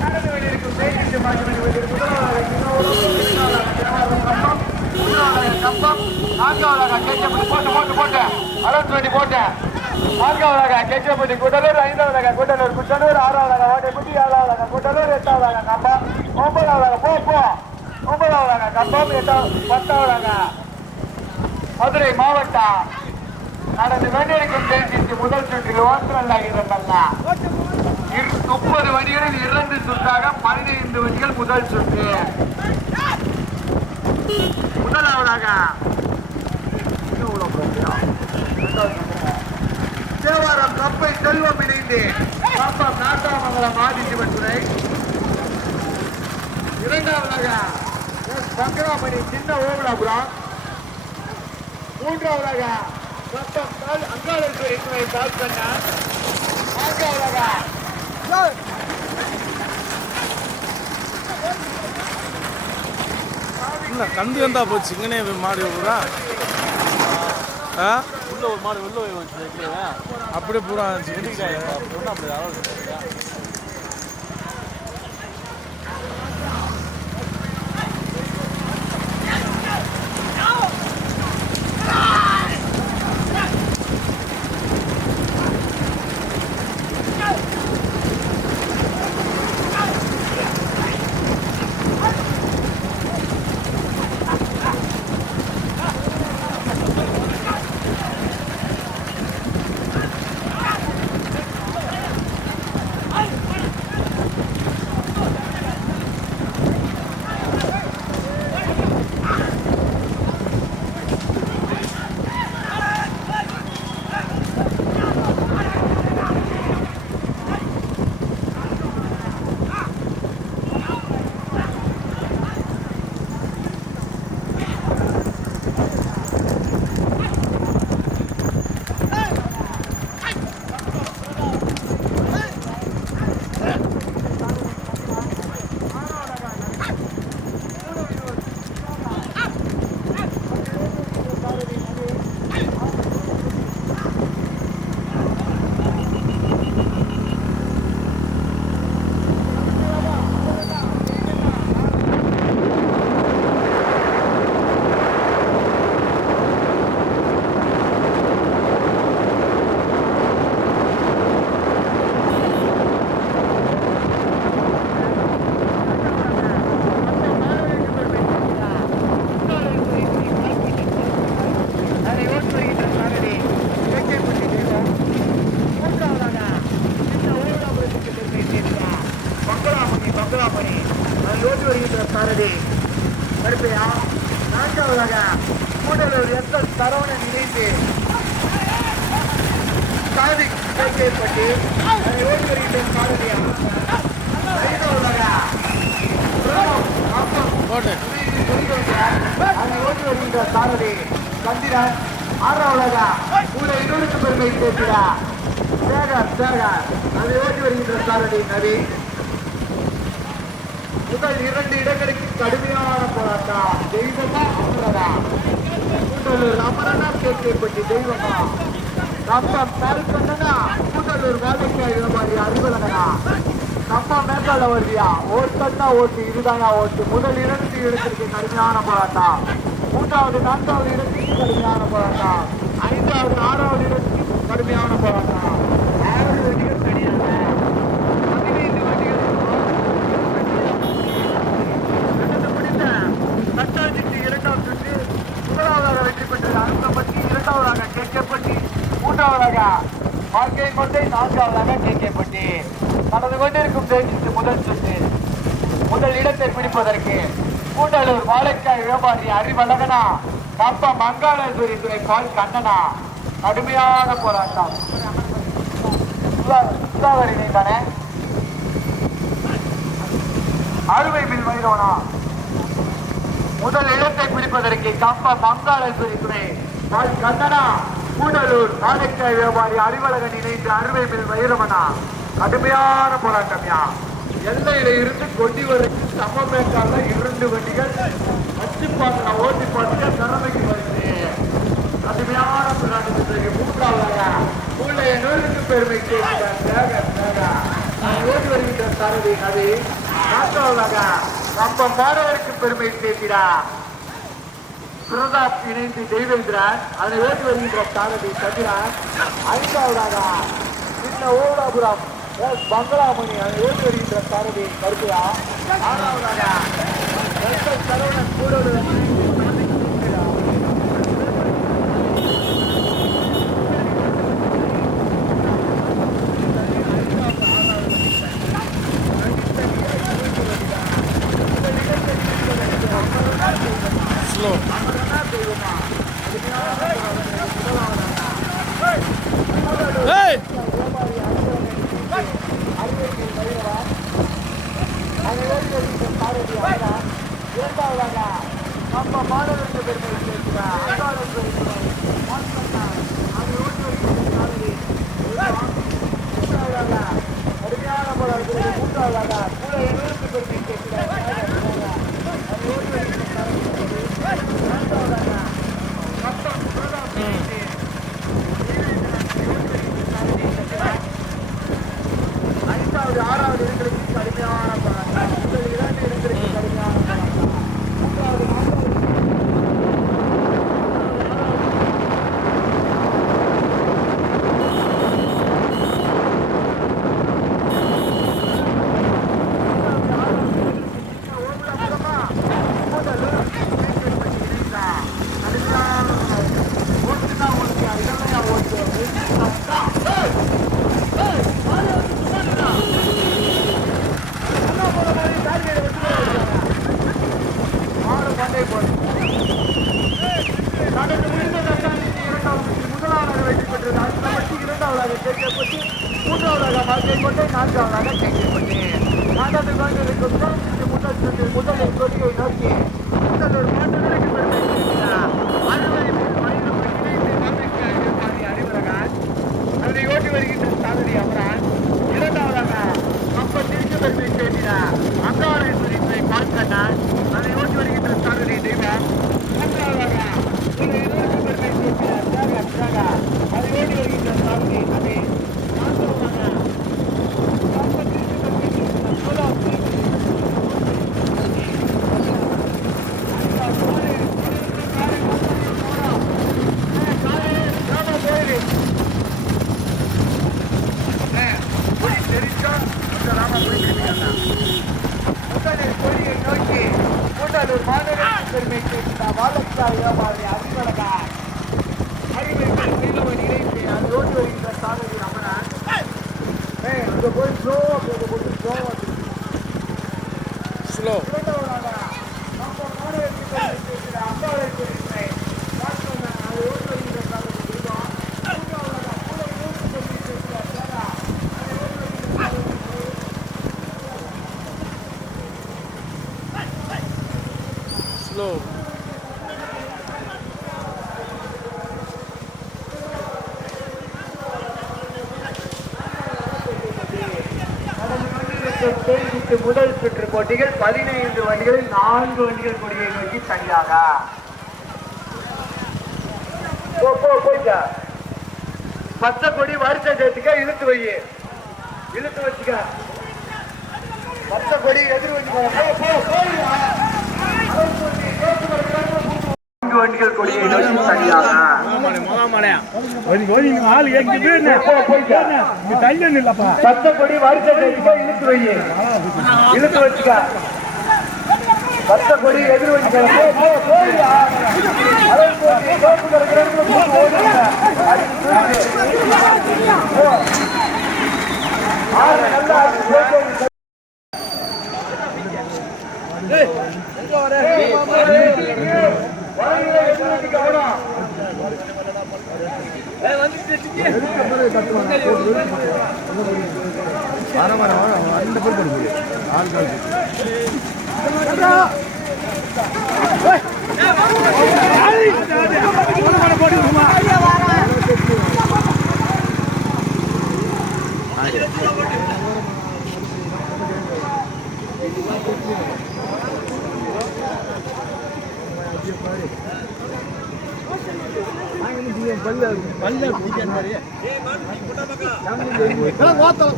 நடந்து கொண்டிருக்கும் தேசிய மாநில முதலாவது கம்பம் மூன்றாவது கம்பம் நான்காவதாக கேட்கப்பட்டு போட்டு போட்டு போட்டு. அறுபத்தி ரெண்டு போட்டேன் நான்காவதாக கேட்கப்பட்டு குடலூர் ஐந்தாவதாக கூட்டலூர் குட்டலூர் ஆறாவதாக ஓட்டைப்பட்டி ஏழாவதாக குடலூர் எட்டாவதாக கம்பம் ஒன்பதாவதாக போ போ. ஒன்பதாவதாக கம்பம் எட்டாவது பத்தாவதாக மதுரை மாவட்டம். நடந்து வேண்டியிருக்கும் தேசியத்தின் முதல் சுற்றில் ஓட்டுநர் இருந்தாங்க முப்பது வண்டிகளில் இரண்டு சுற்றாக பதினைந்து வண்டிகள் முதல் சுற்று. முதலாவதாக. இன்னும் உள்ள இரண்டாவது தேவாரம் கப்பை செல்வம் இணைந்து. கம்பம் நாட்டாமங்கலம் ஆதிசிவன் துறை இரண்டாவதாக சங்கராமணி சின்ன ஓவலாபுரம் மூன்றாவதாக கப்பம் கால் அங்காளேஸ்வரி துறை கால் கண்ணா நான்காவதாக இல்லை கண்டு வந்தா போச்சு. இங்கனே மாடி பூரா ஆ? உள்ள ஒரு மாடு உள்ள வந்துச்சு அப்படியே பூரா இருந்துச்சு. அப்படி அதாவது சந்திரன் ஆறாவதாக உங்களை இன்னொருக்கு பெருமை சேர்க்கிறா. சேகர் சேகர். அதை ஓட்டி வருகின்ற சாரதி நவி முதல் இரண்டு இடங்களுக்கு கடுமையான போராட்டம். தெய்வமா அமரதா கூட்டலூர் அமரனா கேட்கப்பட்டு தெய்வமா? கப்பம் மேற்கொண்டனா? கூட்டலூர் வேலைக்காய் மாதிரி அறிவலகனா கம்பம் மேற்கால வருவியா ஓட்டா ஓட்டு இதுதானா ஓட்டு? முதல் இரண்டு இடத்திற்கு கடுமையான போராட்டம். மூன்றாவது நான்காவது இடத்துக்கு கடுமையான போராட்டம். ஐந்தாவது ஆறாவது இடத்துக்கு கடுமையான போராட்டம் ஆறு வண்டிகள் கிடையாது பதினைந்து வண்டிகள் கொண்டிருக்கும் தேர்ச்சிக்கு முதல் சுற்று முதல் இடத்தை பிடிப்பதற்கு கூடலூர் வாழைக்காய் வியாபாரி அறிவழகனா கப்ப மங்காளேஸ்வரி துறை கால் கண்ணனா கடுமையான போராட்டம். சுதாகரினை தானே அறுவை மில் வைரோனா முதல் இடத்தை பிடிப்பதற்கு கப்ப மங்காளேஸ்வரி துறை கால் கண்ணனா. கூடலூர் காணிக்காய் வியாபாரி அறிவழகன் இணைந்து அறுவை மில் வைரவனா? கடுமையான போராட்டம்யா. எல்லையில இருந்து கொண்டு வரைக்கும் சமமேற்கால இரண்டு வண்டிகள் அச்சு பாத்திர ஓட்டி பாத்திர திறமைக்கு வருது கடுமையான போராட்டத்திற்கு மூன்றாவதாக உள்ள நூலுக்கு பெருமை நான் ஓட்டி வருகின்ற தரவி நதி நான்காவதாக நம்ம மாணவருக்கு பெருமை சேர்க்கிறா பிரதாப் இணைந்து தெய்வேந்திரன் அதனை ஓட்டி வருகின்ற சாரதி சந்திரன் ஐந்தாவதாக சின்ன ஓடாபுரம் பங்களாமணி அதனை ஓட்டி வருகின்ற சாரதி கருப்பையா ஆறாவதாக Causaron al pueblo de நடந்து முடிந்த தற்காலிக்கு இரண்டாவது முதலாவதாக வெற்றி பெற்றது அடுத்த பட்டி இரண்டாவதாக கேட்கப்பட்டு மூன்றாவதாக மதுரை நான்காவதாக கேட்கப்பட்டு நடந்து கொண்டிருக்கும் தோல்விக்கு முதல் சுற்று முதலில் கொடியை நோக்கி முதல் மாற்றங்களுக்கு பெருமை ஓட்டி வருகின்ற சாதனை அமரான் இரண்டாவதாக கப்பத்திற்கு பெருமை அதை ஓட்டி வருகின்ற மூன்றாவதாக ஒரு இருபது பெருமை அதை வருகின்ற சாதனை நபி நான்காவதாக கப்பத்திற்கு பெருமை சேர்க்கிறார் சோலாபுரி போய் ஸ்லோவா போக போட்டு ஸ்லோவா ஸ்லோ slow. முதல் சுற்று போட்டிகள் பதினைந்து வண்டிகளில் நான்கு வண்டிகள் கொடியை நோக்கி தனியாக. போ பச்சை கொடி வரிசை சேர்த்துக்க இழுத்து வை. இழுத்து வச்சுக்க. பச்சை கொடி எதிர் வச்சுக்க போ போ போய்யா. நான்கு வண்டிகள் கொடியை நோக்கி தனியாக ஆள் எங்கிட்டு போ போய்க்கா தள்ளி இல்லப்பா பச்சை கொடி வரிசை சேர்த்துக்க இழுத்து வை இழுத்து வச்சுக்க பச்சை கொடி எதிர் வச்சுக்க போ வர போய்யா அரை போட்டி சோப்பு கறக்கிறவங்க போட்டு ஓடுங்க. ஆறு நல்ல ஆட்சி கோட்டை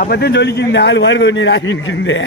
அப்பதான் சொல்லிக்கிறீங்க ஆள் வருது நீ ஆகிட்டு இருந்தேன்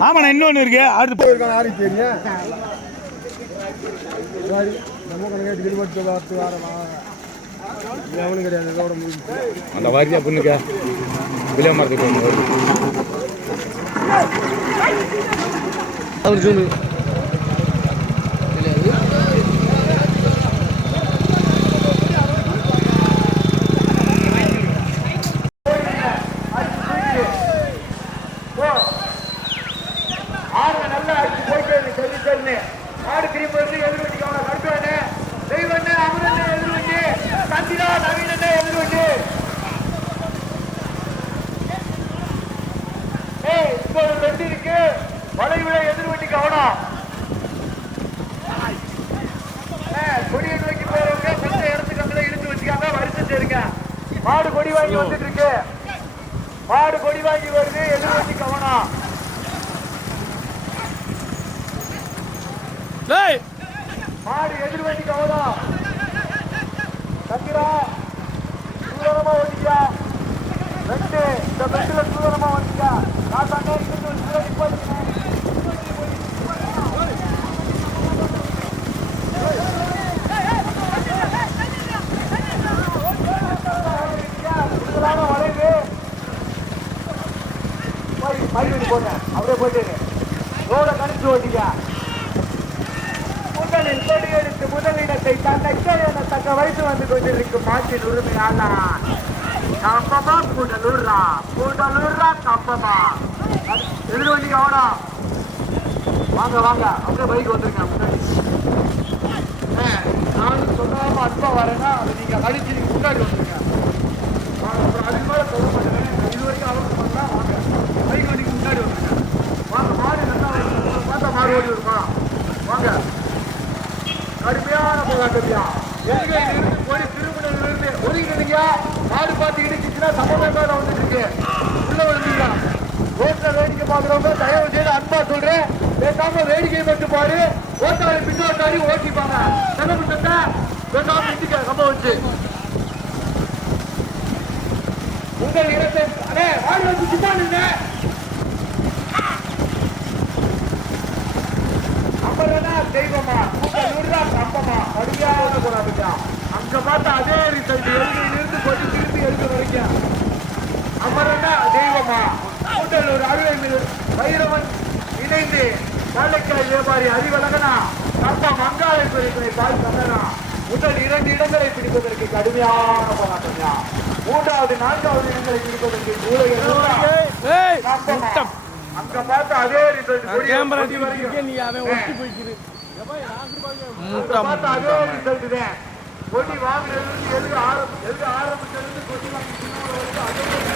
ஆமாண்ணா இன்னொன்னு இருக்கு. அடுத்து அந்த வாரியா பொண்ணுக்க? விலை மரத்துக்கு ஒன்று வருது ஆறு நல்ல ஆட்சி போயிட்டு இருக்கு, சொல்லி சொல்லு மாடு திரும்பி வந்து எதிர்வண்டி அவனை கடுப்பானே தெய்வண்ணே அமரண்ணே எதிர்வண்டி சந்திரா நவீனண்ணே எதிர்வண்டி ஏய் இப்போ ஒரு பெண்டு இருக்கு வளைவுல எதிர்வண்டி கவனம். கொடியை நோக்கி போறவங்க கொஞ்சம் இடத்துக்கு அங்கே இழுத்து வச்சுக்காம வரிசை சேருங்க. மாடு கொடி வாங்கி வந்துட்டு இருக்கு மாடு கொடி வாங்கி வருது எதிர்வண்டி கவனம். மாடு எதிர்வண்டி கவனம். சந்திரா தூரமா ஓடிக்கா. ரெண்டு இந்த பெட்டில தூரமா ஓடிக்கா. நான் நிப்பாட்டிக்கிறேன். மாதிரி மாதிரி போட்டேன் அப்படியே போயிட்டு ரோட கணிச்சு ஓட்டிக்க. முதலில் கொடியெடுத்து முதலிடத்தை தந்த கேன தக்க வயசு வந்து கொண்டிருக்கும் மாட்டின் உரிமையாளர் கம்பமா? கூடலூர்ரா. கூடலூர்ரா கம்பமா? எதிர்வண்டி அவனா வாங்க வாங்க. அப்படியே பைக் வந்துருங்க முன்னாடி நான் நானும் சொல்லாம அன்பா வரேன்னா அதை நீங்க அடிச்சு நீங்க முன்னாடி வந்துருங்க. அதுக்கு மேல சொல்ல மாட்டேன் இது வரைக்கும் அவசரம் பண்ணா வாங்க பைக் வண்டிக்கு முன்னாடி வந்துருங்க வாங்க மாடு நல்லா வாங்க. கடுமையான போராட்டத்தியா எல்கையில இருந்து போய் திருமணம் இருந்து ஒதுங்கிடுங்க பார்த்து இடிச்சுச்சுன்னா சம்பவம் வந்துட்டு இருக்கு உள்ள வந்துங்களா ரோட்ல வேடிக்கை பாக்குறவங்க தயவு செய்து அன்பா சொல்றேன். பேசாம வேடிக்கை மட்டும் பாரு. ஓட்டாளி பின்னோட்டாளி ஓட்டிப்பாங்க. சிறப்பு சட்டை பேசாம இடிக்க கம்ப வச்சு உங்கள் இடத்தை அடே மாடு வந்து சும்மா நின்று அமரனா தெய்வமா? நூறுரூவா கம்பமா? கடுமையான போராட்டா அங்க பார்த்தா அதே ரிசல்ட் எழுதியில இருந்து கொண்டு திருப்பி எழுத வரைக்கும். அமரனா தெய்வமா? கூட்டலூர் அருள் வைரவன் இணைந்து காலைக்காய் வியாபாரி அறிவழகனா? கம்பம் மங்காளை பிடிப்பதை தாய் கண்ணனா? முதல் இரண்டு இடங்களை பிடிப்பதற்கு கடுமையான போராட்டம்யா. மூன்றாவது நான்காவது இடங்களை பிடிப்பதற்கு கம்பமா? அங்க பார்த்தா அதே ரிசல்ட் கொடி நீ அவன் ஒட்டி போய்க்கிது கொடி வாங்கினது எது ஆரம்பிச்சிருந்து கொடி வாங்கி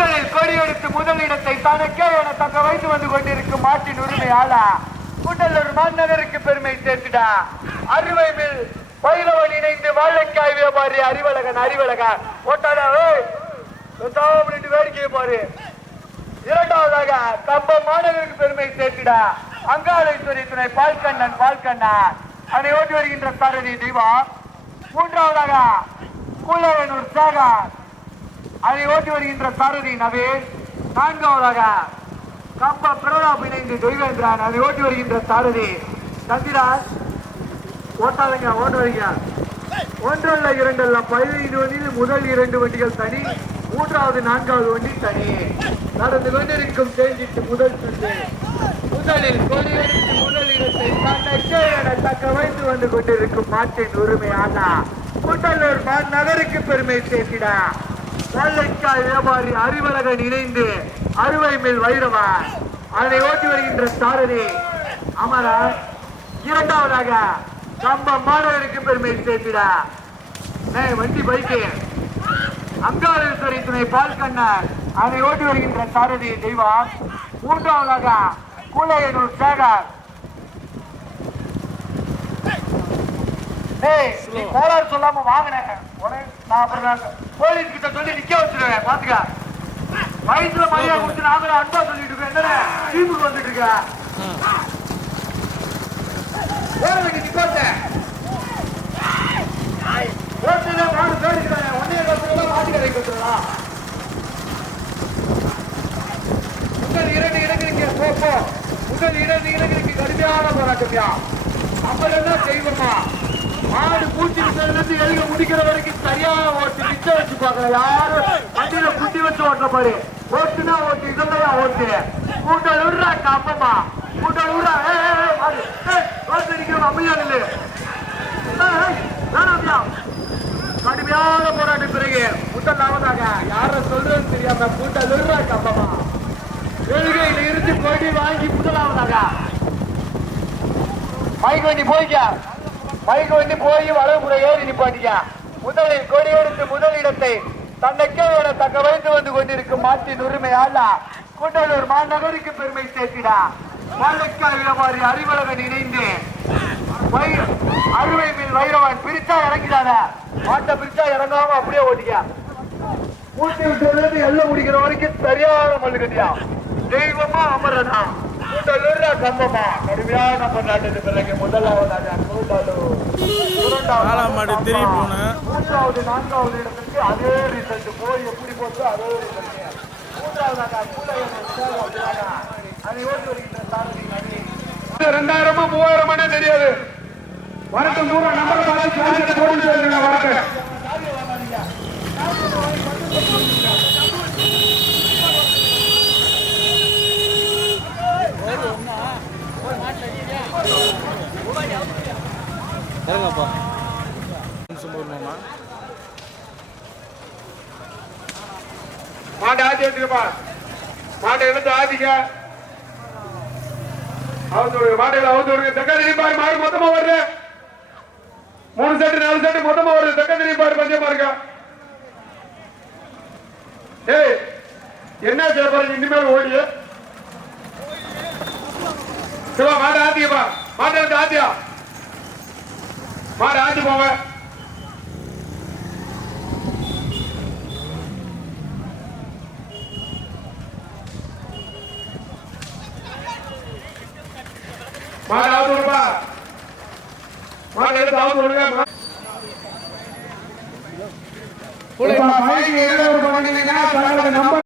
முதலில் கொடியெடுத்து முதலிடத்தை தனக்கே என தக்க வைத்து வந்து கொண்டிருக்கும் மாட்டின் உரிமையாளா குண்டலூர் மாநகருக்கு பெருமை சேர்த்துடா. அறுவை மில் பயிலவன் இணைந்து வாழைக்காய் வியாபாரி அறிவழகன் அறிவழகன். போட்டாடா அப்படின்ட்டு வேடிக்கையை பாரு. இரண்டாவதாக கம்ப மாநகருக்கு பெருமை சேர்த்திடா. அங்காளேஸ்வரி துணை பால்கண்ணன் பால்கண்ணா அதை ஓட்டி வருகின்ற சாரதி தெய்வம். மூன்றாவதாக கூலவனூர் சேகர். அதை ஓட்டி வருகின்ற சாரதி நவீன் நான்காவதாக கம்ப பிரதாப் இணைந்து தெய்வேந்திரன் அதை ஓட்டி வருகின்ற சாரதி. சந்திராஜ் ஓட்டாதீங்க ஓட்ட வரீங்க ஒன்றல்ல இரண்டல்ல பதினைந்து வண்டியில் முதல் இரண்டு வண்டிகள் தனி மூன்றாவது நான்காவது வண்டி தனி. நடந்து கொண்டிருக்கும் தேஞ்சிட்டு முதல் சுற்று. முதலில் கொடியெடுத்து முதல் இடத்தை என தக்க வைத்து வந்து கொண்டிருக்கும் மாட்டின் உரிமையான ஆனா நகருக்கு பெருமை சேர்த்திடா. வாழைக்காய் வியாபாரி அறிவழகன் இணைந்து அறுவை மேல் வைரவன் அதனை ஓட்டி வருகின்ற சாரதி அமரர் இரண்டாவதாக நம்ம மாணவருக்கு பெருமை சேர்த்திடா. வண்டி பைக்கு. அங்காரேஸ்வரி துணை பால்கண்ணர் அதை ஓட்டி வருகின்ற சாரதி தெய்வம். மூன்றாவதாக கூலையனூர் சேகர். ஏய் நீ கோளாறு சொல்லாம வாங்கினேன் நான் அப்புறம் போலீஸ் கிட்ட சொல்லி நிக்க வச்சிருவேன் பாத்துக்க. வயசுல மரியாதை கொடுத்து நாம அன்பா சொல்லிட்டு இருக்கேன். தீபுக்கு வந்துட்டு இருக்க? நிப்பாட்ட ஓட்டுல மாடு தேடிக்கிறாங்க ஒன்னே கத்துறதா மாட்டு கடை கத்துறதா முதல் இரண்டு இடங்களுக்கு போ போ. முதல் இரண்டு இடங்களுக்கு கடுமையான போராட்டம்யா. அப்புறம் என்ன செய்வோமா? மாடு பூச்சி விட்டதுலேருந்து எழுக முடிக்கிற வரைக்கும் சரியான ஓட்டு மிச்சம் வச்சு பார்க்கல. யாரும் வண்டியில குட்டி வச்சு ஓட்டுற பாரு ஓட்டுனா ஓட்டு இதெல்லாம் ஓட்டு. கூட்டம் விடுறா கம்பமா கூட்டம் விடுறா. ஓட்டு அடிக்கிறோம் அமையா நில்லு. ஏய், ஏய், வேணாம்யா. கடுமையான போராட்டம் பிறகு முதலாவதாக யார சொல்றதுன்னு தெரியாம கூட்டம் விடுறா கம்பமா எழுகையில் இருந்து கொடி வாங்கி முதலாவதாக மைக் வண்டி போய்க்க மைக் வந்து போய் வளர்ப்புற ஏறி நிப்பாட்டியா? முதலில் கொடி எடுத்து முதலிடத்தை தன்னைக்கே என தக்க வைத்து வந்து கொண்டிருக்கும் மாட்டின் உரிமையால கூட்டலூர் மாநகருக்கு பெருமை சேர்த்திடா. வாழைக்காய் அறிவலகன் அறிவழகன் இணைந்து அறுவை மில் வைரவன் பிரிச்சா இறங்கிடாத. மாட்டை பிரிச்சா இறங்காம அப்படியே ஓட்டிக்க. ஊட்டி விட்டு எல்லாம் முடிக்கிற வரைக்கும் சரியான மல்லு கட்டியா தெய்வமா அமரனா. கூட்டலூர் கம்பமா கடுமையான பண்ணாட்டு பிறகு முதலாவதாக கூட்டலூர் நாலாம் மாடு திரும்பி. போனேன். மூன்றாவது நான்காவது இடத்துக்கு அதே ரிசல்ட் போய் எப்படி போச்சு அதே ரிசல்ட் மூன்றாவதாக விசாலாவதாக. அதை ஓட்டி வருகின்ற சாரதி நன்றி. ரெண்டாயிரமா மூவாயிரமா தெரியாது வரட்டும் தூரம் நம்பர் போட்டு வரட்டும் இறங்கப்பா. மாட்டை ஆத்தி எடுத்துக்கப்பா. மாட்டை எடுத்து ஆத்திக்க. அவுத்து விடுங்க மாட்டையில அவுத்து விடுங்க தக்காளி பாரு மாடு மொத்தமா வருது. மூணு செட்டு நாலு செட்டு மொத்தமா வருது. தக்காளி பாரு பஞ்சமா இருக்கா ஏய் என்ன செய்ய போறீங்க இனிமேல் ஓடியே சிவா மாட்டை ஆத்திக்கப்பா மாட்டை எடுத்து ஆத்தியா மாட்டை ஆத்தி போங்க மாடு அவுத்து விடுப்பா மாடு எடுத்து அவுத்து விடுங்க நம்பர்